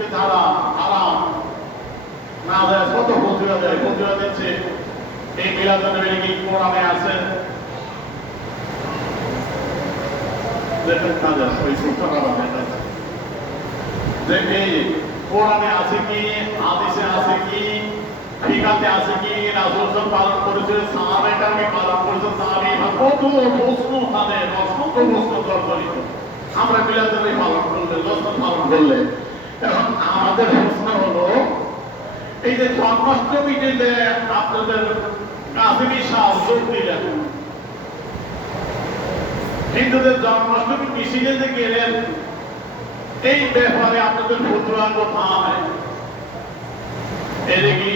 যে তারা আরাম না দেয় কত ফতুয়া দেয়, ফতুয়া দিচ্ছে এই মিলাদুন্নবী কি কোরআনে আছে? দেখেন তাদের ওই সূত্রটা দেখাচ্ছে যে এই কোরআনে আছে কি, হাদিসে আছে কি, ফিকাতে আছে কি, রাসূল পালন করেছে, সাহাবায়ে কেরাম পালন করেছে, তাবিঈন কত প্রশ্ন তাদের, অসংখ্য প্রশ্ন জর্জরিত। আমরা মিলাদুন্নবী পালন করলে, রসুল পালন করলে, এখন আমাদের প্রশ্ন হলো এই যে জন্মাষ্টমীতে যে আপনাদের কাজিনী সাহায্য দিলেন, হিন্দুদের জন্মাষ্টমী মিছিলে যে গেলেন, এই ব্যাপারে আপনাদের ফতোয়া কোথায়? এর কি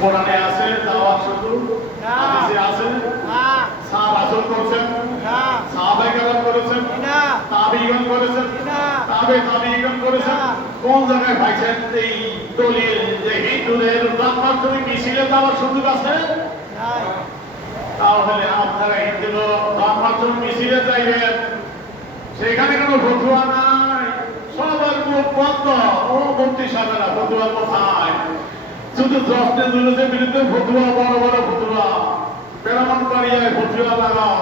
কোরআনে আছে দাওয়াত শুধু? হাদিসে আছে? সাহাবা রাসূল করেছেন, সাহাবায়ে কেরাম করেছেন, তাবিঈন করেছেন, তাবিঈন করেছেন। কোন জায়গায় পাইছেন এই দলিল যে হিন্দুদের জন্মাষ্টমী মিছিলে যাওয়ার সুযোগ আছে? তাহলে আপনারা হিন্দু জন্মাষ্টমী মিছিলে যাইবেন, সেখানে কোনো ফতুয়া নাই, সবার মুখ বন্ধ। ও মুফতি সাহেবেরা ফতুয়া কোথায়? শুধু জশ্নে জুলুসের বিরুদ্ধে ফতুয়া, বড় বড় ফতুয়া, ব্রাহ্মণবাড়িয়ায় ফতুয়া লাগাও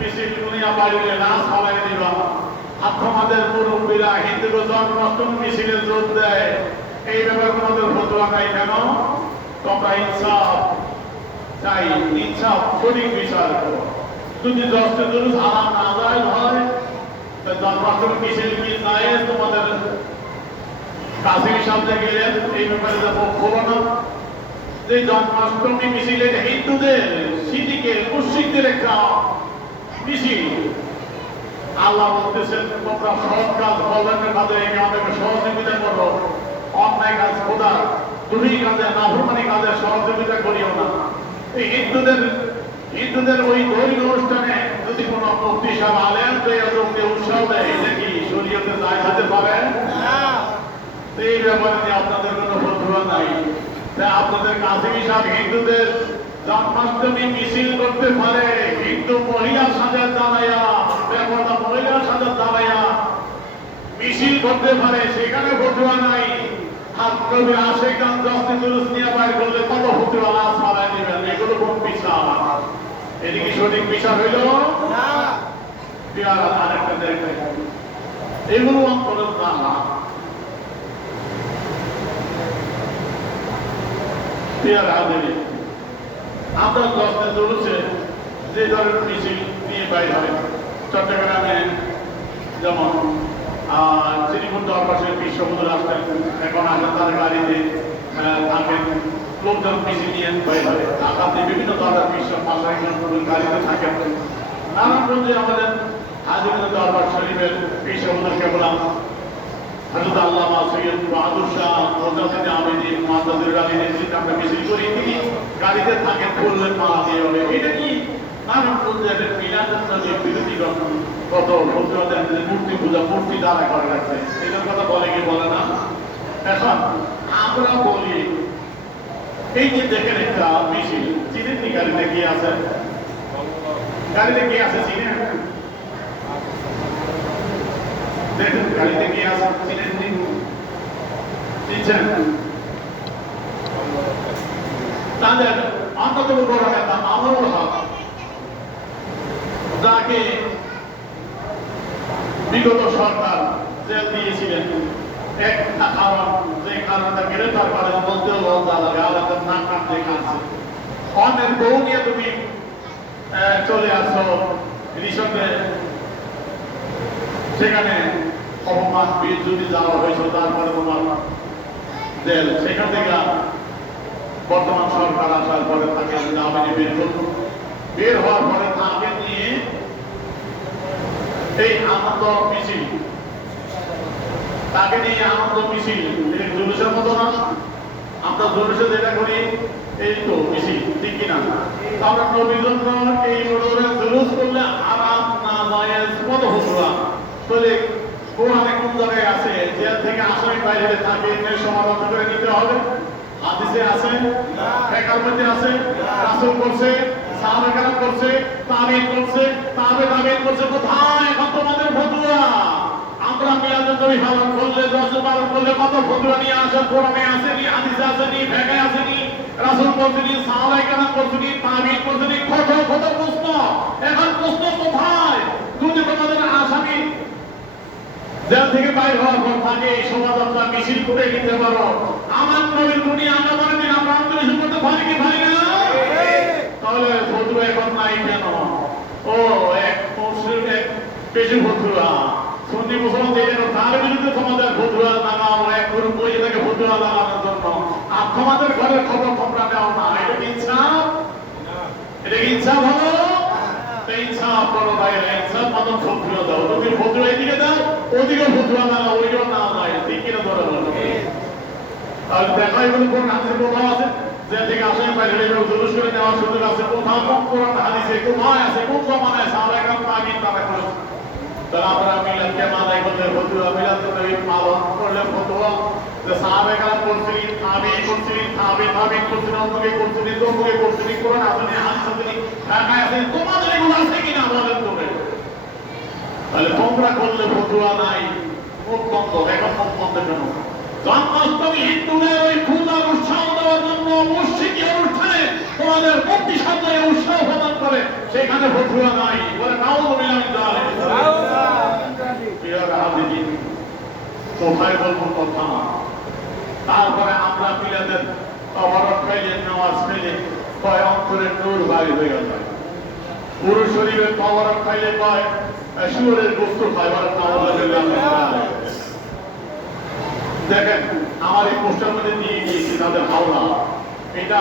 মিছিল দুনিয়া বাড়িলে না সবাই দিবা। আর তোমাদের মুরব্বীরা হিন্দুদের জন্মাষ্টমী মিছিলে যোগ দেয়, এই ব্যাপারে তোমাদের ফতুয়া নাই কেন? তোমরা ইনসাফ চাই, ইনসাফ সঠিক বিচার করো। যদি জশ্নে জুলুস হারাম না যায় হয়, জন্মাষ্টমী মিছিল কি জায়েজ? তোমাদের কাজী সামনে গেলেন, এই ব্যাপারে পক্ষ না যে জন্মাষ্টমী মিছিলে হিন্দুদের সিটিকে মুশরিকদের একটা মিছিল। আল্লাহ বলতেছেন তোমরা সৎ কাজ কল্যাণের কাজে আমাদেরকে সহযোগিতা করো, অন্যায় কাজ খোদা তুমি কাজে নাফরমানি কাজে সহযোগিতা করিও না। এই হিন্দুদের ওই ধর্মীয় অনুষ্ঠানে যদি কোনো মুফতি সাহেব আলেম লোককে উৎসাহ দেয়, এটা কি শরীয়তে জায়েজ হতে পারে? এই ব্যাপারে আপনাদের কোনো ফতোয়া নাই। আপনাদের কাজী সাহেব হিন্দুদের জন্মাষ্টমী মিছিল করতে পারে, হিন্দু মহিলার সাথে দাঁড়াইয়া, বেপরদা মহিলার সাথে দাঁড়াইয়া মিছিল করতে পারে, সেখানে ফতোয়া নাই। আর কবি আশেক গান জশ্নে জুলুস নিয়ে বাইর করলে কত ফতোয়া লাশ মারাই নেবেন, এগুলো কোন বিচার? এদিকে সঠিক বিচার হইল না। আরেকটা দেখবেন এগুলো অন্তরের না। আমরা জশ্নে জুলুসে যে ধরনের মিছিল নিয়ে বাইর হয়, চট্টগ্রামে যেমন শ্রীপুর দরবাসের বিশ্ববন্ধু আসতেন, এখন আসেন তার গাড়িতে থাকেন, লোকজন মিছিল নিয়ে বাইর হয়। ঢাকাতে বিভিন্ন দরবার বিশ্ব গাড়িতে থাকেন। নারায়ণগঞ্জে আমাদের হাজির দরবার শরীফের বিশ্ববন্ধুকে বললাম হযরত আল্লামা সৈয়দ বাহাদুর শাহ মোজাদ্দেদ আমিনীর মুহাদ্দিসুল আলী নেতৃত্বে আমরা মিছিল করি, তিনি গাড়িতে থাকেন, ফুলের মালা দিয়ে হবে। এটা কি নারায়ণগঞ্জের মিলাদুন্নবীর বিরোধীগণ কত ফতুয়াদের মূর্তি পূজা, মূর্তি দ্বারা করে রাখছে, এটার কথা বলে কি বলে না? এখন আমরা বলি এই যে দেখেন একটা মিছিল, চিনেন নি? গাড়িতে কি আছে? গাড়িতে কি আছে চিনেন? দেখুন গাড়িতে কি আছে চিনেন নি? চিনছেন? তাদের অন্যতম বড় নেতা মামুনুল হক, যাকে বিগত সরকার জেল দিয়েছিলেন একটা কারণ, যে কারণটা গ্রেফতার করে বলতেও লজ্জা লাগে, আলাদা নাক কাটতে কাটছে। অনেক বউ নিয়ে তুমি চলে আসো রিসোর্টে, সেখানে অপমান যদি যাওয়া হয়েছে, তারপরে তোমার জেল। সেখান থেকে বর্তমান সরকার আসার পরে তাকে জামিনে বের হওয়ার পরে তাকে নিয়ে এই আনন্দ মিছিল, তাকে নিয়ে আনন্দ মিছিল জুলুসের মতো না? আমরা জুলুসে যেটা করি এই তো মিছিল, ঠিক কিনা? আমরা নবীর জন্য এই জুলুস করলে আরাম না জায়েজ কত ফতোয়া। তাহলে কোরআনে কোন জায়গায় আছে জেল থেকে আসামি বাইরে তাকে সমাধান করে নিতে হবে? হাদিসে আছে, ফিকহের মধ্যে আছে, রাসূল করছে, সাহাবায়ে কেরাম করছে, তাবিঈন করছে, তাবিঈন করছে। কোথায় এখন তোমাদের ফতোয়া? আমরা মিলাদুন নবী পালন করলে, রসুল পালন করলে কত ফতোয়া নিয়ে আসে, কোরআনে আসেনি, হাদিসে আসেনি, ফিকহে আসেনি, রাসূল বলেছেন, সাহাবায়ে কেরাম বলেছেন, তাবিঈন বলেছেন, কত কত প্রশ্ন। এখন প্রশ্ন কোথায়? যদি তোমাদের আসামি জেল থেকে বাইর হওয়ার পর থাকে, এই শোভাযাত্রা মিছিল করে নিতে পারো, আমার নবীর গুণী আগামী দিন আমরা আন্দোলন করতে পারি কি পারি না? তাহলে ফতোয়া এখন নাই কেন? ও এক মুসলিম এক বেশি ফতোয়া সুন্নি মুসলমান যেটা তার বিরুদ্ধে তোমাদের ফতোয়া লাগাও, এক গ্রুপ বই থেকে ফতোয়া লাগানোর জন্য, আর তোমাদের ঘরের খবর তোমরা নাও না। এটা কি ইনসাফ? এটা কি ইনসাফ হলো? ইনসাফ করো ভাইরা, ইনসাফ মতন ফতোয়া দাও। তুমি ফতোয়া এদিকে দাও, ওদিকে ফতোয়া লাগাও, ওইটাও না নয়, ঠিক কিনা ধরে বলো? তাহলে দেখা এগুলো কোন হাদিসে কোথাও আছে যে থেকে আসে বাইরে জুলুস করে নেওয়ার সুযোগ আছে? কোথাও কোন কোরআন হাদিসে কোথায় আছে? কোন জমানায় সাহাবায়ে কেরাম তাবিঈন তারা করেছে? তাহলে আমরা মিলাদকে মানাই করলে ফতোয়া, মিলাদুন নবী পালন করলে ফতোয়া, যে সাহাবায়ে কেরাম করছিলেন, তাবিঈন করছিলেন, তাবিঈন করছিলেন, অন্যকে করছিলেন, তমুকে করছিলেন, কোরআন আসেনি, হাদিস আসেনি, ঢাকায় আসেনি, তোমাদের এগুলো আছে কিনা বলেন তুমি? তাহলে তোমরা করলে ফতোয়া নাই, মুখ বন্ধ। এখন মুখ বন্ধ কেন? জন্মাষ্টমী হিন্দুদের ওই পূজার উৎসাহ দেওয়ার জন্য মসজিদে অনুষ্ঠানে তোমাদের মুক্তি সামনে উৎসাহ প্রদান করে, সেখানে ফতোয়া নাই বলে নাউযুবিল্লাহ মিন যালিক। কোথায় বলবো কথা? তারপরে আমরা মিলাদের তবারক খাইলে, নামাজ খাইলে কয় অন্তরের নূর বাইর হয়ে যায়। পুরুষ শরীরের তবারক খাইলে কয় শুয়োরের গোস্ত খায়, বলে নাউযুবিল্লাহ মিন যালিক। দেখেন আমার এই পোস্টার মধ্যে দিয়ে দিয়েছি তাদের হাওলা, এটা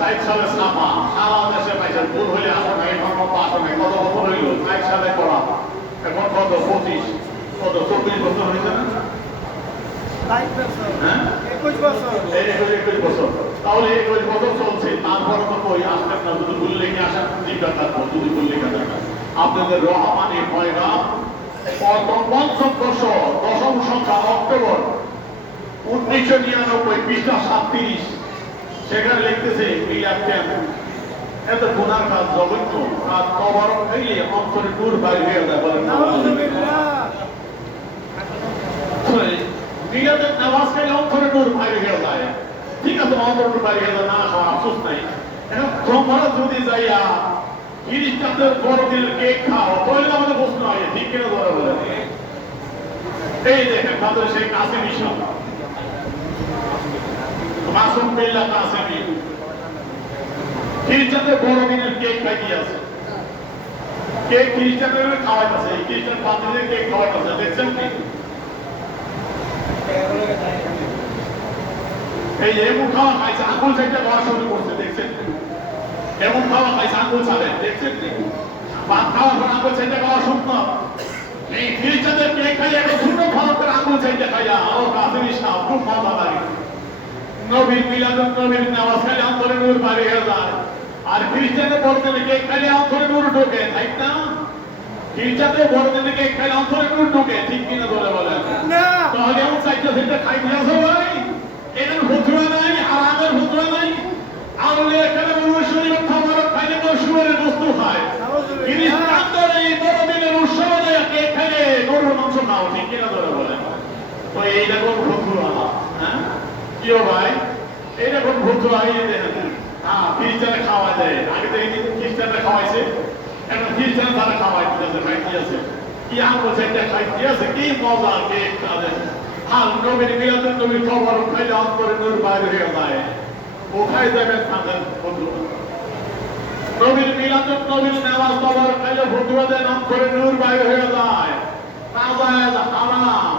4 সালে ছাপা, সারা দেশে পাইছে। ভুল হইলে আসো নাই, ধর্ম আসো নাই, কত বছর হইল? 4 সালে করা, এখন কত 25 কত 24 বছর হয়েছে না? 21 বছর। তাহলে 21 বছর চলছে, তারপরে তো কই আসবেন না? যদি ভুল লেগে আসেন জিজ্ঞাসা করবো, যদি ভুল লেগে আসেন। আপনাদের রহমানি পয়গাম পঞ্চম বর্ষ, দশম সংখ্যা, অক্টোবর 1999, পৃষ্ঠা 37, সেখানে লিখতেছে মিলাদ ক্যাম্প এত গুনার কাজ, জঘন্য কাজ, তবারক খাইলে অন্তরে নূর বাইর হয়ে যায়। বলেন মিলাদের নামাজ খাইলে অন্তরে নূর বাইর হয়ে যায়, ঠিক আছে, অন্তরে নূর বাইর হয়ে যায়, না খাওয়া আফসোস নাই। এখন তোমরা যদি যাইয়া খ্রিস্টানদের বড়দিনের কেক খাও, তাহলে আমাদের প্রশ্ন হয়, ঠিক কিনা ধরে বলে? এই দেখেন তাদের সেই কাসেমি সাহ, মাসুম বিল্লাহ কাসেমি, খ্রিস্টানদের বড়দিনের কেক খাইতে আছে। কেক খ্রিস্টানদের খাওয়াইতেছে, খ্রিস্টান পাদ্রীদের কেক খাওয়াইতেছে, দেখছেন কি? এই এমন খাওয়া খাইছে, আঙুল চাইতে খাওয়া শুরু করছে, দেখছেন? এমন খাওয়া খাইছে, আঙুল ছাড়ে, দেখছেন কি? ভাত খাওয়ার পর আঙুল চাইতে খাওয়া শুকনো। এই খ্রিস্টানদের কেক খাইয়া এখন শুকনো খাওয়ার পর আঙুল চাইতে খাইয়া ও কাসেমি সাহ, খুব মজা লাগে। নবীর মিলাদুন নবীর নামাজ খাইলে অন্তরে নূর বাইরে হয়ে যায়, আর খ্রিস্টানদের বড়দিনে কেক খাইলে অন্তরে নূর ঢোকে, তাই না? খ্রিস্টানদের বড়দিনে কেক খাইলে অন্তরে নূর ঢোকে, ঠিক কিনা ধরে বলেন? তাহলে এমন চাইতে সেটা খাইতে আসো ভাই, এটার ফতোয়া নাই, হারামের ফতোয়া নাই। আউলে এখানে শরীরের খাবার খাইলে তো শুয়োরের বস্তু খায়, খ্রিস্টানদের এই বড়দিনের উৎসবে কেক খাইলে গরুর মাংস খাও, ঠিক কিনা ধরে বলেন? তো এইটা কোন ফতোয়া? হ্যাঁ কিও ভাই, এইটা কোন ফতোয়া? এই দেখেন, হ্যাঁ খ্রিস্টানে খাওয়া যায়, আগে তো এই খ্রিস্টানরা খাওয়াইছে, এখন খ্রিস্টান তারা খাওয়াইতে আছে, খাইতে আছে, কি আঙুল চাইতে খাইতে আছে, কি মজা কেক তাদের। আর নবীর মিলাদুন নবীর খবর খাইলে অন্তরে নূর বাইর হয়ে যায়, কোথায় যাবেন তাদের ফতোয়া? নবীর মিলাদুন নবীর নামাজ খবর খাইলে ফতোয়া দেন, অন্তরে নূর বাইর হয়ে যায়, নাজায়েজ হারাম।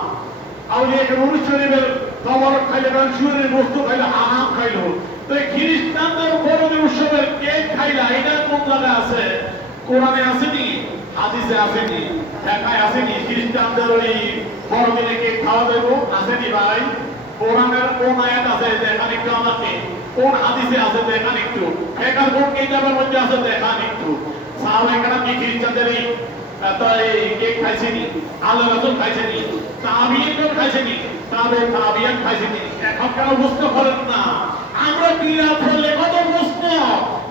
আউলিয়া কেরাম শরীফের খবর খাইলে, শুয়োরের বস্তু খাইলে হারাম খাইলো, তো এই খ্রিস্টানদের বড়দিন উৎসবের কেক খাইলা, এটা কোন জায়গায় আছে? কোরআনে আসেনি, হাদিসে আসেনি, ঢাকায় আসেনি। খ্রিস্টানদের ওই বড়দিনে কেক খাওয়া যাইব, আসেনি ভাই? কোরআনের কোন আয়াত আছে দেখান একটু আমাকে, কোন হাদিসে আছে দেখান একটু, ফিকহের কোন কিতাবের মধ্যে আছে দেখান একটু। সাহাবায়ে কেরাম কি খ্রিস্টানদের এই কেক খাইছেনি? আল্লাহ রাসূল খাইছেনি? তাবিঈনও খাইছেনি? তাবিঈন খাইছেনি? এখন কেন বুঝতে পারেন না? আমরা মিলাদ হলে কত প্রশ্ন,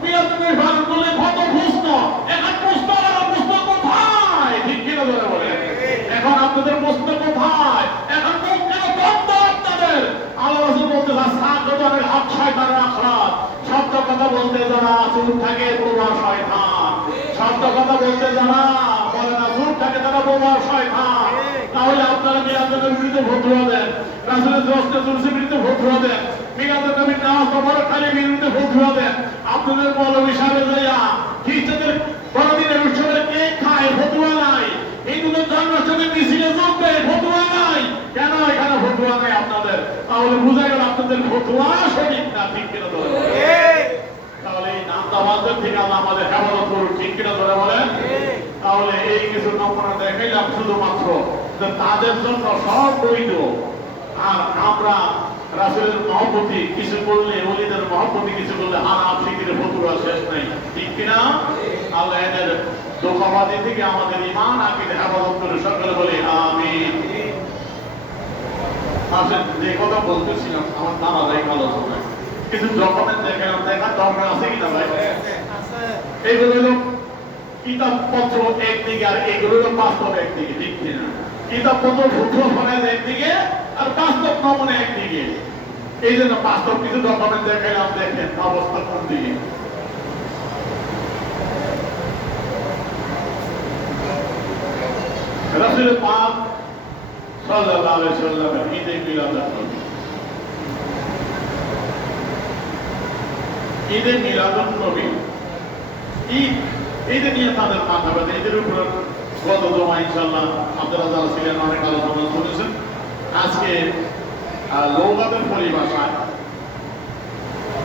মিলাদুন পালন করলে কত প্রশ্ন, এখন প্রশ্ন কোথায়? ঠিক কিনা ধরে বলে? এখন আপনাদের প্রশ্ন কোথায়? এখন মুখ কেন বন্ধ আপনাদের? আল্লাহ রাসূল বলতে সাকাতের হক শয়তানের আখরাত। শব্দ কথা বলতে যারা চুপ থাকে বোবা শয়তান। শব্দ কথা বলতে যারা বলে না চুপ থাকে তারা বোবা শয়তান। তাহলে আপনারা মিলাদের বিরুদ্ধে ফতোয়া দেন, রাসূলের দোস্ত জুলসের বিরুদ্ধে ফতোয়া দেন, মিলাদের নবীর নামাজ পড়ার খালি বিরুদ্ধে ফতোয়া দেন। আপনাদের মৌলবী সাহেব যাইয়া খ্রিস্টানদের বড়দিনের উৎসবে কেক খায়, ফতোয়া নাই। হিন্দুদের জন্মাষ্টমীর মিছিলে যোগ দেয়, ফতোয়া নাই। কেন এখানে ফতোয়া নাই আপনাদের? তাহলে বুঝা গেল আপনাদের ফতোয়া সঠিক না, ঠিক কিনা ধরে? তাহলে এই নামদাবাজদের থেকে আল্লাহ আমাদের হেফাজত করুন, ঠিক কিনা ধরে বলেন? তাহলে এই কিছু নমুনা দেখাইলাম শুধুমাত্র যে তাদের জন্য সব বৈধ। আর আমরা রাসূলের মহব্বতি কিছু করলে, ওলিদের মহব্বতি কিছু করলে হারাম শিকিরে ফতুয়া শেষ নাই, ঠিক কিনা? আল্লাহ এদের ধোঁকাবাজি থেকে আমাদের ঈমান আকীদা হেফাজত করে সকলে বলি আমিন। আসেন, যে কথা বলতেছিলাম আমার নানা ভাই আলোচনা কিছু ডকুমেন্ট দেখালাম, দেখার দরকার আছে কিনা ভাই? এইগুলো হলো কিতাবপত্র একদিকে আর এগুলো হলো বাস্তব একদিকে, ঠিক কিনা? কিতাবপত্র ফুটবল ফলাইজ একদিকে আর বাস্তব নমুনা একদিকে। এই জন্য বাস্তব কিছু ডকুমেন্ট দেখালাম, দেখেন অবস্থা কোন দিকে। রাসূল পাক সাল্লাল্লাহু আলাইহি ওয়াসাল্লামের ঈদে মিলাদুন নবী, ঈদে মিলাদুন নবী, ঈদ নিয়ে তাদের মাথা ব্যথা। ঈদের উপর গত জমা ইনশাআল্লাহ আপনারা যারা ছিলেন অনেক আলোচনা শুনেছেন। আজকে লৌগাদের পরিভাষায়,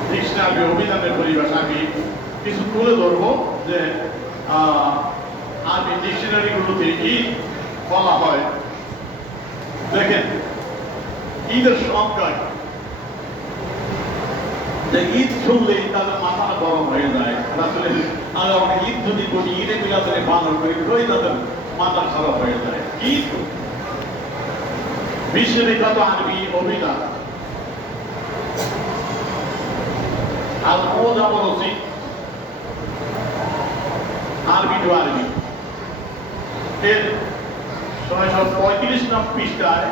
ডিকশনারি অভিধানের পরিভাষা আমি কিছু তুলে ধরবো যে আরবি ডিকশনারি গুলোতে ঈদ বলা হয়। দেখেন ঈদের সংজ্ঞায় যে ঈদ শুনলেই তাদের মাথা গরম হয়ে যায়। আসলে আমরা ঈদ যদি করি, ঈদে মিলাদে পালন করি, তাদের মাথা খারাপ হয়ে যায়। ঈদ বিশ্ববিখ্যাত আরবি অভিধান আল মুজাম্মল রশিদ, আরবি টু আরবি, এর 635 নং পৃষ্ঠায়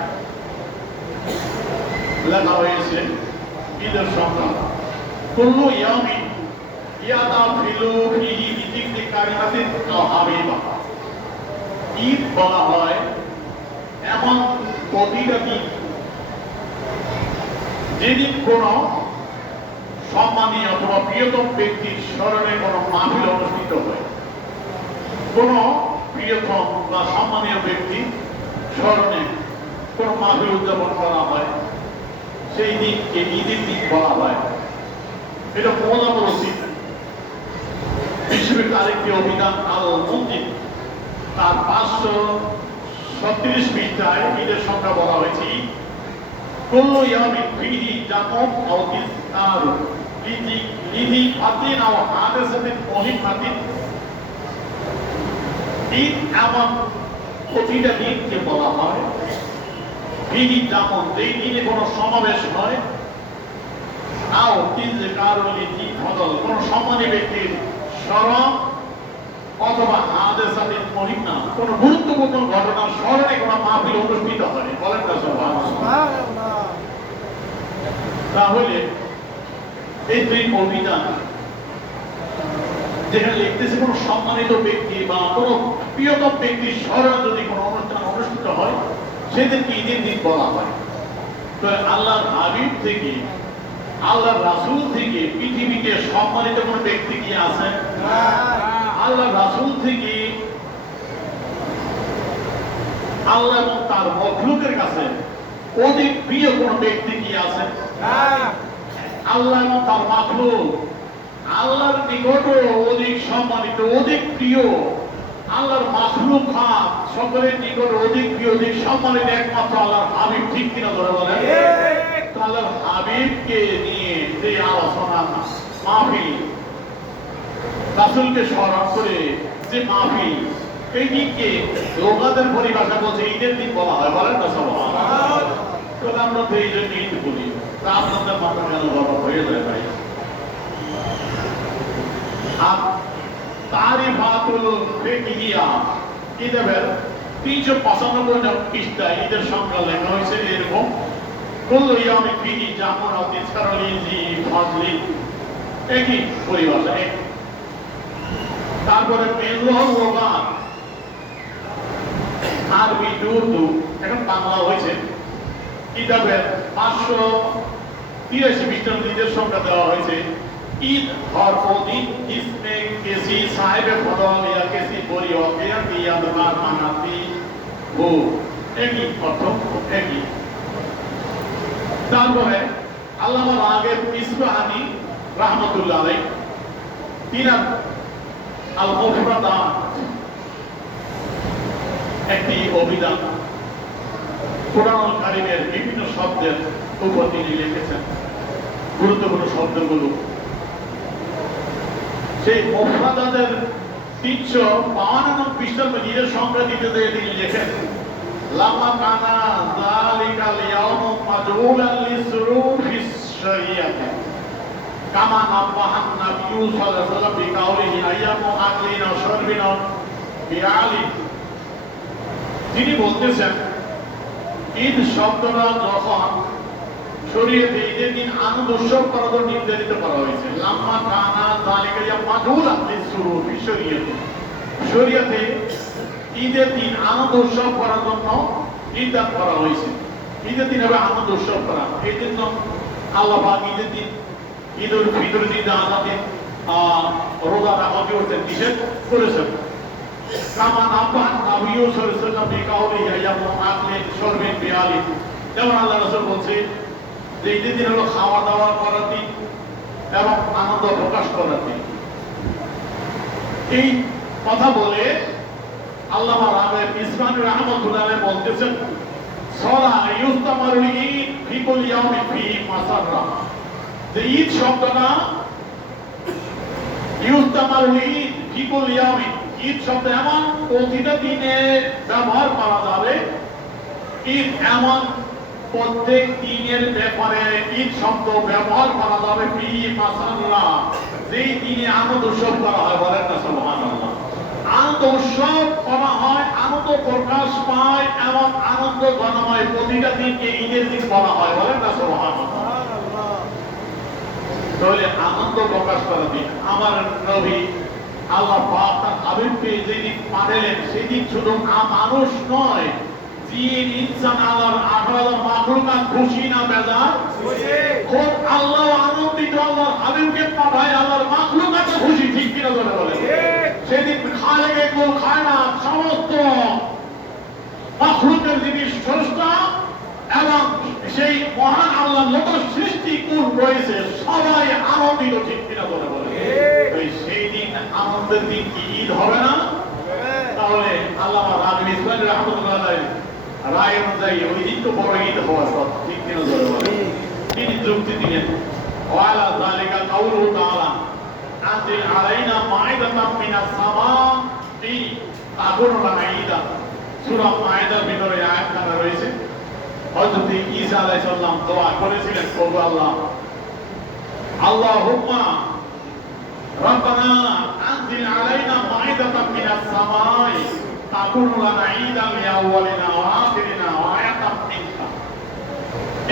লেখা হয়েছে ঈদের সংজ্ঞা। কুল্লু ইয়াউমিন ইয়াতাফিলু ফিহি বিযিকরি কালিমাতিন আও হাবিবা। ঈদ বলা হয় এমন প্রতিটা দিন যেদিন কোন সম্মানী অথবা প্রিয়তম ব্যক্তির স্মরণে কোন মাহফিল অনুষ্ঠিত হয়। কোন প্রিয়তম বা সম্মানীয় ব্যক্তির স্মরণে কোন মাহফিল উদযাপন করা হয়, সেই দিনকে ঈদের দিন বলা হয়। এটা মুজাম্মল রশিদ বিশ্ববিখ্যাত আরেকটি অভিধান আল মুনজিম, তার 536 পৃষ্ঠায় ঈদের সংখ্যা বলা হয়েছে। কুল্লু ইয়াউমিন ফিহি জামউন আও ইসতারু লিজি ফাতিন আও হাদাসাতিন মুহিম্মাতিন। ঈদ এমন প্রতিটা দিনকে বলা হয় ফিহি জামউন, যেই দিনে কোনো সমাবেশ হয়, আও ইযকারু লিজি ফদল, কোনো সম্মানী ব্যক্তির স্মরণ অথবা হাদাসাতিন মুহিম্মা, কোনো গুরুত্বপূর্ণ ঘটনার স্মরণে কোনো মাহফিল অনুষ্ঠিত হয়। বলেন না সুবহানাল্লাহ। তাহলে এই দুই অভিধান যেখানে লিখতেছে কোনো সম্মানিত ব্যক্তি বা কোনো প্রিয়তম ব্যক্তির স্মরণে যদি কোনো অনুষ্ঠান অনুষ্ঠিত হয়, সেদিনকে ঈদের দিন বলা হয়। তো আল্লাহর হাবিব থেকে, আল্লাহর রাসূল থেকে পৃথিবীতে সম্মানিত কোনো ব্যক্তি কি আছে? আল্লাহর রাসূল থেকে আল্লাহ এবং তার মখলুকের কাছে অধিক প্রিয় কোন ব্যক্তি কি আছে? আল্লাহ এবং তার মখলুক আল্লাহর নিকট অধিক সম্মানিত, অধিক প্রিয়। আল্লাহর মখলুক সকলের নিকট অধিক প্রিয়, অধিক সম্মানিত একমাত্র আল্লাহর হাবিব, ঠিক কিনা ধরে বলেন? আল্লাহর হাবিবকে নিয়ে যে আলোচনা মাহফিল, রাসূলকে স্মরণ করে যে মাহফিল, এই দিনকে লোকাদের পরিভাষা বলছে ঈদের দিন বলা হয়। বলেন না সুবহানাল্লাহ। তো আমরা তো এই জন্য ঈদ বলি। তা আপনাদের মাথা কেন গরম হয়ে যায় ভাই? আর তারিফাতুল ফিকহিয়া, ঈদের 395 পৃষ্ঠায় ঈদের সংখ্যা লেখা হয়েছে এরকম কুল্লু ইয়াউমিন ফীহি জামুরাতি সারালিজি ফাজলি, একই পরিভাষা। তারপরে মেলুল ওগান আরবি উর্দু, এখন বাংলা হয়েছে। কিতাবের 583 পৃষ্ঠার ঈদের সংখ্যা দেওয়া হয়েছে। ঈদ হরফদিন ইসমে কেসি সাহেবে ফদল ইয়া কেসি বরি ওয়াকিয়া ইয়াদমার মানাতি ও একই অর্থ একই। তারপরে আল্লামা রাগিব ইসফাহানি রাহমাতুল্লাহ আলাইহি তিনার আল মুফরাদাত একটি অভিধান কুরআনুল কারীমের বিভিন্ন শব্দের উপর তিনি লিখেছেন গুরুত্বপূর্ণ শব্দগুলো। সেই মুফরাদাতের 352 পৃষ্ঠার নিজের সংখ্যা দিতে তিনি লেখেন লামা কানা যালিকাল ইয়াউমু মাজউলান লিসুরুফিস শরিয়াতি কামা নাবাহান নবী সাল্লাল্লাহু আলাইহি ওয়াসাল্লাম বিকাউলিহি আইয়ামু আকলিনা ওয়া শারবিনা বিআলি। তিনি বলতেছেন ঈদ শব্দটা যখন শরীয়তে ঈদের দিন আনন্দ উৎসব করার জন্য নির্ধারিত করা হয়েছে, লাম্মা কানা যালিকা ইয়াউমু মাজউলান লিসুরুফিস শরিয়াতি, শরীয়তে ঈদের দিন আনন্দ উৎসব করার জন্য নির্ধারণ করা হয়েছে। ঈদের দিন হবে আনন্দ উৎসব করা, এই জন্য আল্লাহ পাক ঈদের দিন ঈদুল ফিতরের দিন আজাদিন রোজা রাখা করতে নিষেধ করেছেন। কামা নাবাহান নবী সাল্লাল্লাহু আলাইহি ওয়াসাল্লাম বিকাউলিহি আইয়ামু আকলিন শারবিন বিআলি, যেমন আল্লাহ রাসূল বলছে যে ঈদের দিন হলো খাওয়া দাওয়া করার দিন এবং আনন্দ প্রকাশ করার দিন। এই কথা বলে আল্লামা রাগিব ইসফাহানি রাহমাতুল্লাহ আলাইহি বলতেছেন সলা ইউস্তামারুল ঈদ ফি কুল্লি ইয়াউমিন ফিহি মাসাররা, যে ঈদ শব্দটা ইউস্তামারুল ঈদ ফি কুল্লি ইয়াউমিন, ঈদ শব্দ এমন প্রতিটা দিনে ব্যবহার করা যাবে, ঈদ এমন প্রত্যেক দিনের ব্যাপারে ঈদ শব্দ ব্যবহার করা যাবে ফিহি মাসাররা, যেই দিনে আনন্দ উৎসব করা হয়। বলেন না সুবহানাল্লাহ। আনন্দ উৎসব করা হয়, আনন্দ প্রকাশ পায় এবং আনন্দ গণময় প্রতিটা দিনকে ঈদের দিন বলা হয়। বলেন না সুবহানাল্লাহ। তাহলে আনন্দ প্রকাশ করা দিন আমার নবী আল্লাহ পাক তার হাবিবকে যেদিন পাঠালেন সেদিন শুধু মানুষ নয়, জিন ইনসান আল্লাহর 18,000 মাখলুকাত খুশি না বেজার খুশি। খোদ আল্লাহ আনন্দিত আল্লাহর হাবিবকে পাঠায়, আল্লাহর মাখলুকাত খুশি। ঠিক কিনা বলে বলেন? সেদিন খালেকে কুল কায়নাত সমস্ত মাখলুকের যিনি স্রষ্টা এবং সেই মহান আল্লাহর যত সৃষ্টি কুল রয়েছে সবাই আনন্দিত। ঠিক কিনা বলে বলেন? সেই দিন আনন্দের দিন কি ঈদ হবে না? তাহলে আল্লামা রাগিব ইসফাহানি রাহমাতুল্লাহ আলাইহি রায় অনুযায়ী ওই দিন তো বড় ঈদ হওয়ার কথা। ঠিক কিনা বলে বলেন? তিনি যুক্তি দিলেন ওয়ালা যালিকা কাউলুহু তাআলা আনজিল আলাইনা মাইদাতাম মিনাস সামাই তাকুনু লানা ঈদা। সূরা মাইদার ভিতরে আয়াতখানা রয়েছে। হযরত ঈসা আলাইহিস সালাম দোয়া করেছিলেন, ওগো আল্লাহ, আল্লাহুম্মা রাব্বানা আনজিল আলাইনা মাইদাতাম মিনাস সামাই তাকুনু লানা ঈদান লিআউওয়ালিনা ওয়া আখিরিনা ওয়া আয়াতাম মিনকা।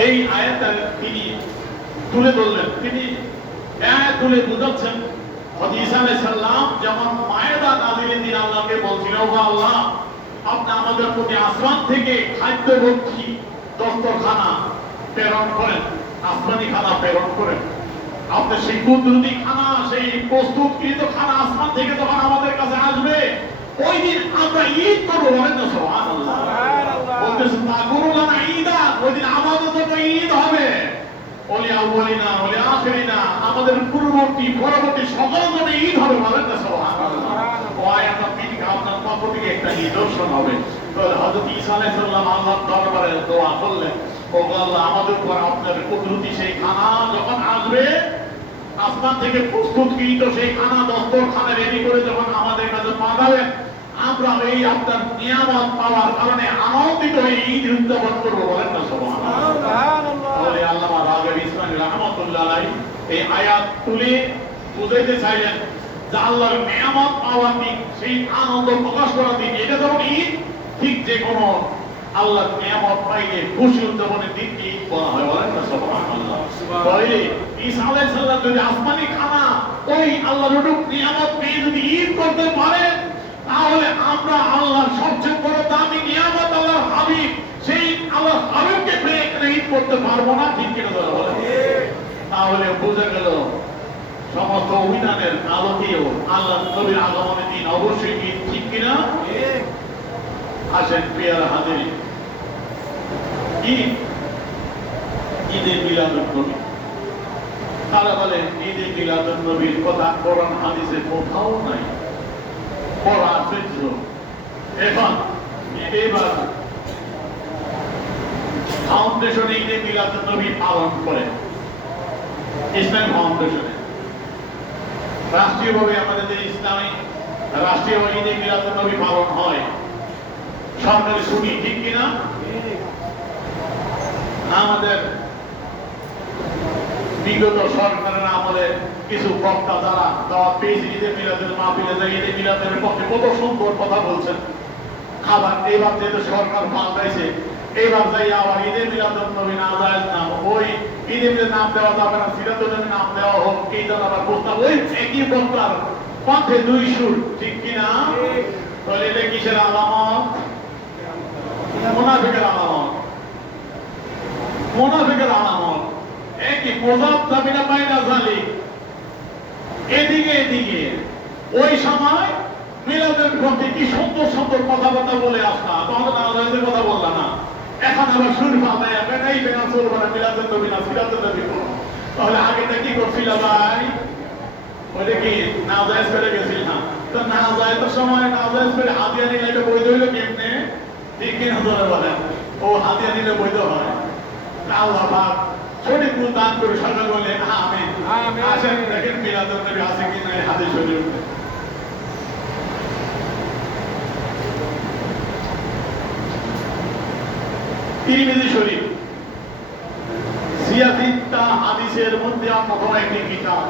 এই আয়াতটা তিনি তুলে ধরলেন, তিনি তুলে বুঝাচ্ছেন হযরত ঈসা আলাইহিস সালাম যেমন মায়েদা নাযিলের দিন আল্লাহকে বলছিলেন, ওগো আল্লাহ, আপনি আমাদের প্রতি আসমান থেকে খাদ্যভর্তি দস্তরখানা প্রেরণ করেন, আসমানি খানা প্রেরণ করেন। আপনি সেই কুদরতি খানা, সেই প্রস্তুতকৃত খানা আসমান থেকে যখন আমাদের কাছে আসবে ওই দিন আমরা ঈদ করবো। বলেন না সুবহানাল্লাহ। বলতেছেন তাকুনু লানা ঈদা, ওই দিন আমাদের জন্য ঈদ হবে। ওলিয়া ওলি আখিরিনা, আমাদের পূর্ববর্তী পরবর্তী সকলের জন্য ঈদ হবে। বলেন না সুবহানাল্লাহ। ওয়ায়াতা মিনকা, আপনার পক্ষ থেকে একটা নিদর্শন হবে। তাহলে হযরত ঈসা আলাইহিস সালাম আল্লাহর দরবারে দোয়া করলেন, ওগো আল্লাহ, আমাদের উপর আপনার কুদরতি সেই খানা যখন আসবে, আসমান থেকে প্রস্তুতকৃত সেই খানা দস্তরখানা রেডি করে যখন আমাদের কাছে পাঠাবেন, আমরা এই আপনার নিয়ামত পাওয়ার কারণে আনন্দিত হয়ে ঈদ উদযাপন করবো। বলেন না সুবহানাল্লাহ। তাহলে আল্লামা রাগিব ইসফাহানি রাহমাতুল্লাহ আলাইহি এই আয়াত তুলে বুঝাইতে চাইলেন, যে আল্লাহর নিয়ামত পাওয়ার দিন, সেই আনন্দ প্রকাশ করার দিন, এটা যেমন ঈদ, ঠিক যে কোনো আল্লাহ নিয়ামত পাইলে খুশি উদ্যাপনের দিনকে ঈদ বলা হয়, বলেন না সুবহানাল্লাহ। তাহলে ঈসা আলাইহিস সালাম যদি আসমানি খানা ওই আল্লাহর রূপ নিয়ামত পেয়ে যদি ঈদ করতে পারে, তাহলে আমরা আল্লাহর সবচেয়ে বড় দামি নিয়ামত আল্লাহর হাবিব, সেই আল্লাহর হাবিবকে পেয়ে এখানে ঈদ করতে পারবো না? ঠিক কিনা বলেন? তাহলে বোঝা গেল সমস্ত অভিধানের আলোকেও আল্লাহ নবীর আগমনের দিন অবশ্যই ঈদ, ঠিক কিনা? আসেন প্রিয়ারা হাজির, ঈদ, ঈদে মিলাদুন নবী। তারা বলে ঈদে মিলাদুন নবীর কথা কোরআন হাদিসে কোথাও নাই, বড় আশ্চর্য। এখন এবার ফাউন্ডেশনে ঈদে মিলাদুন নবী পালন করে, ইসলাম ফাউন্ডেশনে রাষ্ট্রীয়ভাবে আমাদের যে ইসলামী রাষ্ট্রীয় ঈদে মিলাদুন নবী পালন হয়, সরকারি ছুটি, ঠিক কিনা? আমাদের বিগত সরকারের আমলে কিছু বক্তা যারা দাওয়াত পেয়েছে ঈদে মিলাদের মাহফিলে যায়, ঈদে মিলাদের পক্ষে কত সুন্দর কথা বলছেন। আবার এবার যেহেতু সরকার পাল্টাইছে, এবার যাই আবার ঈদে মিলাদুন নবী না যায় না, ওই ঈদে মিলাদ নাম দেওয়া যাবে না, সিরাতুল নবী নাম দেওয়া হোক, এই জন্য আবার প্রস্তাব ওই একই বক্তার পথে দুই সুর, ঠিক কিনা? তাহলে এটা কিসের আলামত? মুনাফিকের আলামত, মুনাফিকের আলামত। একই মোজাব জামিনা বাইনা জালি, এদিকে এদিকে ওই সময় মিলাদের পক্ষে কি সুন্দর সুন্দর কথাবার্তা বলে আসতা, তখন নারাজের কথা বললা না, এখন আবার সুর পাল্টায় এই বেনা চলবে না, মিলাদের নবী না, সিরাতুল নবী। তাহলে আগেটা কি করছিল ভাই? ওইটা কি নাজায়েজ করে গেছিল না? তো নাজায়েজের সময় নাজায়েজ করে হাদিয়া নিলে এটা বৈধ হইল কেমনে? ঠিক কিনা ধরে বলেন? ও হাদিয়া নিলে বৈধ হয়। আল্লাহ পাক সঠিক দান করে সকাল বললেন আমিন। আসেন দেখেন মিলাদুন নবী আছে কিনা এই হাদিস শরীফে। তিরমিজি শরীফ সিয়াসিত্তা হাদিসের মধ্যে অন্যতম একটি কিতাব।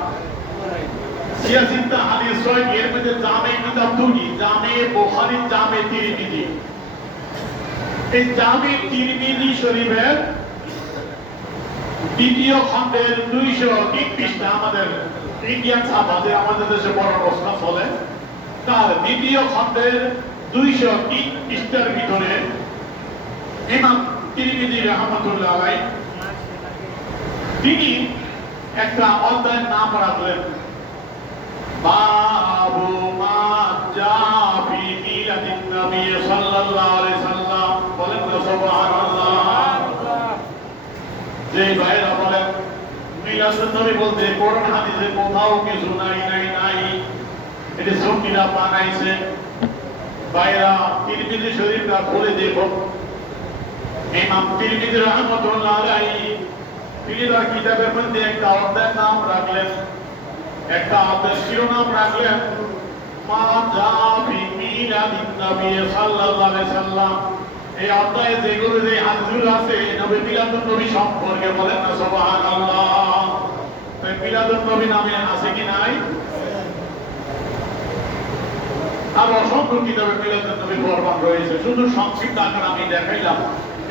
সিয়াসিত্তা হাদিস ছয়, এর মধ্যে জামে কিতাব দুটি, জামে বুখারী, জামে তিরমিজি। এই জামে তিরমিজি শরীফের দ্বিতীয় খণ্ডের 230 পৃষ্ঠা, আমাদের ইন্ডিয়ান ছাপা যে আমাদের দেশে বড় রচনা চলে, তার দ্বিতীয় খণ্ডের 230 পৃষ্ঠার ভিতরে ইমাম তিরমিজি রাহমাতুল্লাহ আলাইহি তিনি একটা অধ্যায়ের নাম রাখলেন, বাবু মা জা ফি মিলাদিন নবী সাল্লাল্লাহু আলাইহি সাল্লাম। বলেন না সুবহানাল্লাহ। যে ভাইরা বলেন মিলাদুন নবী বলতে কোরআন হাদিসে কোথাও কিছু নাই নাই নাই, এটা সুন্নিরা বানাইছে। ভাইরা তিরমিজি শরীফটা খুলে দেখো, ইমাম তিরমিজি রাহমাতুল্লাহ আলাইহি তিনি তার কিতাবের মধ্যে একটা অধ্যায়ের নাম রাখলেন, একটা অধ্যায়ের শিরোনাম রাখলেন, মা জা ফি মিলাদিন নবী সাল্লাল্লাহু আলাইহি সাল্লাম। এই অধ্যায়ে যেগুলো যে হাদিসগুলো আছে নবী মিলাদুন নবী সম্পর্কে, বলেন না সুবহানাল্লাহ। তাই মিলাদুন নবী নামে আছে কি নাই? আর অসংখ্য কিতাবে মিলাদুন নবীর বর্ণনা রয়েছে, শুধু সংক্ষিপ্ত আকারে আমি দেখাইলাম।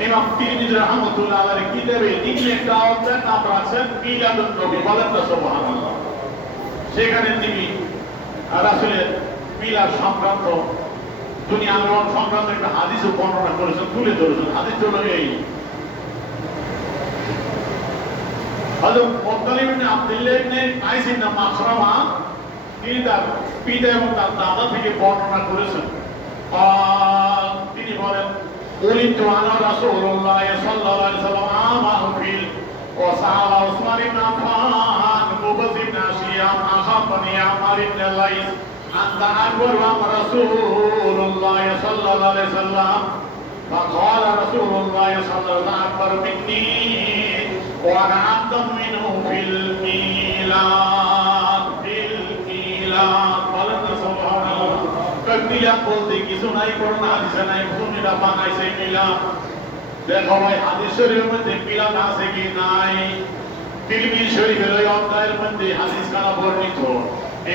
ইমাম তিরমিজি রাহমাতুল্লাহ আলাইহি কিতাবে তিনি একটা অধ্যায়ের নাম রাখছেন মিলাদুন নবী, বলেন না সুবহানাল্লাহ। সেখানে তিনি রাসূলের মিলাদ সংক্রান্ত, দুনিয়া আগমন সংক্রান্ত একটা হাদিস বর্ণনা করেছেন, তুলে ধরেছেন। হাদিস হলো এই, হযরত মুত্তালিব ইবনে আব্দুল্লাহ ইবনে কাইস ইবনে মাখরামা তিনি তার পিতা এবং তার দাদা থেকে বর্ণনা করেছেন। তিনি বলেন, উলিদতু আনা রাসূলুল্লাহ সাল্লাল্লাহু আলাইহি ওয়াসাল্লাম আমাহু ফিল ওয়াসালা উসমান ইবনে আফফান মুবাস ইবনে আশিয়াম আখাবনি আমার ইবনে লাইস আনতা আকবর ওয়া রাসূলুল্লাহ সাল্লাল্লাহু আলাইহি ওয়াসাল্লাম। فقال رسول الله صلى الله عليه وسلم أكبر مني وأنا أقدم منه في الميلاد বলেন না সুবহানাল্লাহ। মিলাদ বলতে কিছু নাই, কোরআন হাদিসে নাই, সুন্নিরা বানাইছে মিলাদ। দেখো ভাই হাদিস শরীফের মধ্যে মিলাদ আছে কি নাই? তিরমিজি শরীফের ওই অধ্যায়ের মধ্যে হাদিস কানা বর্ণিত।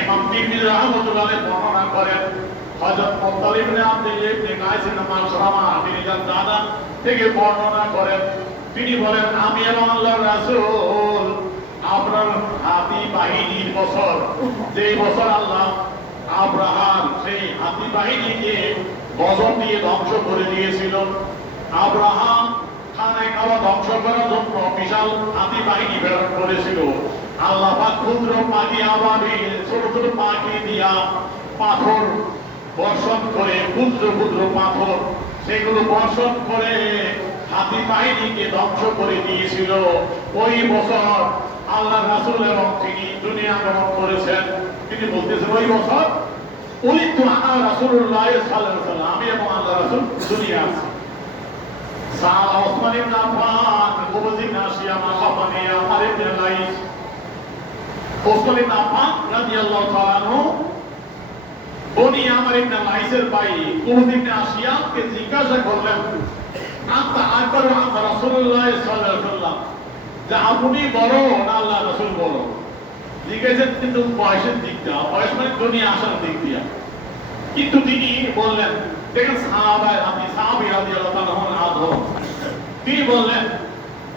ইমাম তিরমিজি রাহমাতুল্লাহ আলাইহি বর্ণনা করেন, হযরত মুত্তালিব ইবনে আব্দুল্লাহ ইবনে কায়েস ইবনে মাশরামা তিনি তার দাদা থেকে বর্ণনা করেন। তিনি বলেন, আমি এবং আল্লাহর রাসূল আপনার হাতি বাহিনীর বছর, যেই বছর আল্লাহ আব্রাহার সেই হাতি বাহিনীকে গজব দিয়ে ধ্বংস করে দিয়েছিল। আব্রাহাম খানায় কাবা ধ্বংস করার জন্য বিশাল হাতি বাহিনী প্রেরণ করেছিল। আল্লাহ পাক ক্ষুদ্র পাখি আবাবিল, ছোট ছোট পাখি দিয়া পাথর বর্ষণ করে, ক্ষুদ্র ক্ষুদ্র পাথর সেগুলো বর্ষণ করে হাতি বাহিনীকে ধ্বংস করে দিয়েছিল। ওই বছর আল্লাহ রাসূল এবং তিনি দুনিয়া গমন করেছেন। তিনি বলতেছেন, ওই বছর উলিদতু আনা রাসূলুল্লাহ সাল্লাল্লাহু আলাইহি ওয়াসাল্লাম, আমি এবং আল্লাহ রাসূল দুনিয়া আছি। সাহাবা ওসমান ইবনে আফফান, কুবুজ ইবনে আশিয়া, মাখাবানি, আমর ইবনে লাইস, ওসমান ইবনে আফফান রাদিয়াল্লাহু তাআলা আনহু বনি আমর ইবনে লাইসের ভাই কুবুজ ইবনে আশিয়াকে জিজ্ঞাসা করলেন, আনতা আকবারু আন রাসূলুল্লাহ সাল্লাল্লাহু আলাইহি ওয়াসাল্লাম, যে আপনি বড় না আল্লাহ রাসূল বড়? জিজ্ঞাসা কিন্তু বয়সের দিক দিয়ে, বয়স মানে দুনিয়া আসার দিক দিয়ে। কিন্তু তিনি বললেন, দেখেন সাহাবী রাদিয়াল্লাহু তাআলা আনহু, তিনি বললেন,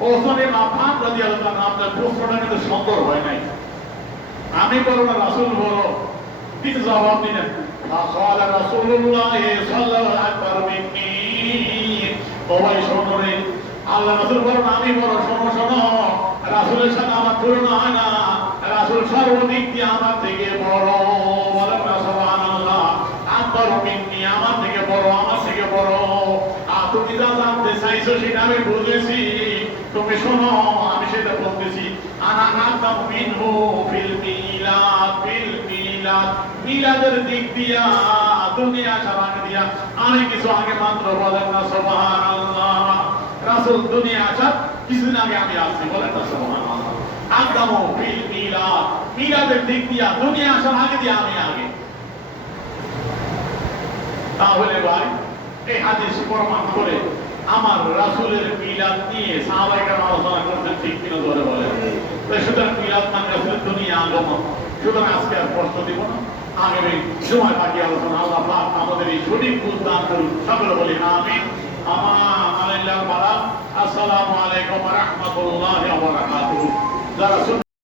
ওসমান ইবনে আফফান রাদিয়াল্লাহু তাআলা, আপনার প্রশ্নটা কিন্তু সুন্দর হয় নাই। আমি বড় না রাসূল বড়? তিনি জবাব দিলেন, ফাকালা রাসূলুল্লাহ সাল্লাল্লাহু আলাইহি ওয়াসাল্লাম, ও ভাই শোনো রে, আল্লাহ রাসূল বড় না আমি বড়? শোনো, রাসূলের সাথে আমার তুলনা হয় না, রাসূল সর্বদিক দিয়ে আমার থেকে বড়। বলেন না সুবহানাল্লাহ। আকবারু মিন্নি, আমার থেকে বড়, আমার থেকে বড়। আর তুমি যা জানতে চাইছো সেটা আমি বুঝেছি, তুমি শোনো আমি সেটা বলতেছি। আনা আকদামু মিনহু ফিল মিলাদ, মিলাদের দিক দিয়া, দুনিয়া আসার আগে দিয়া আমি কিছু আগে মাত্র। বলেন না সুবহানাল্লাহ। রাসূল দুনিয়া আসার কিছুদিন আগে আমি আসছি। বলেন না সুবহানাল্লাহ। আকদামু ফিল মিলাদ, মিলাদের দিক দিয়া দুনিয়া আসার আগে দিয়া আমি আগে। তাহলে ভাই এই হাদিস প্রমাণ করে আমার রাসূলের মিলাদ নিয়ে সাহাবায়ে কেরাম আলোচনা করতে ঠিক কিনা ধরে বলেন। সুতরাং মিলাদ মানে রাসূলের দুনিয়া আগমন। সুতরাং আজকে আর প্রশ্ন দিব না, আগের এই সময় বাকি আলোচনা আল্লাহ পাক আমাদের এই সঠিক বুঝ দান করুন। সকলে বলি আমিন। আসসালামু আলাইকুম ওয়া রাহমাতুল্লাহি ওয়া বারাকাতুহু। যারা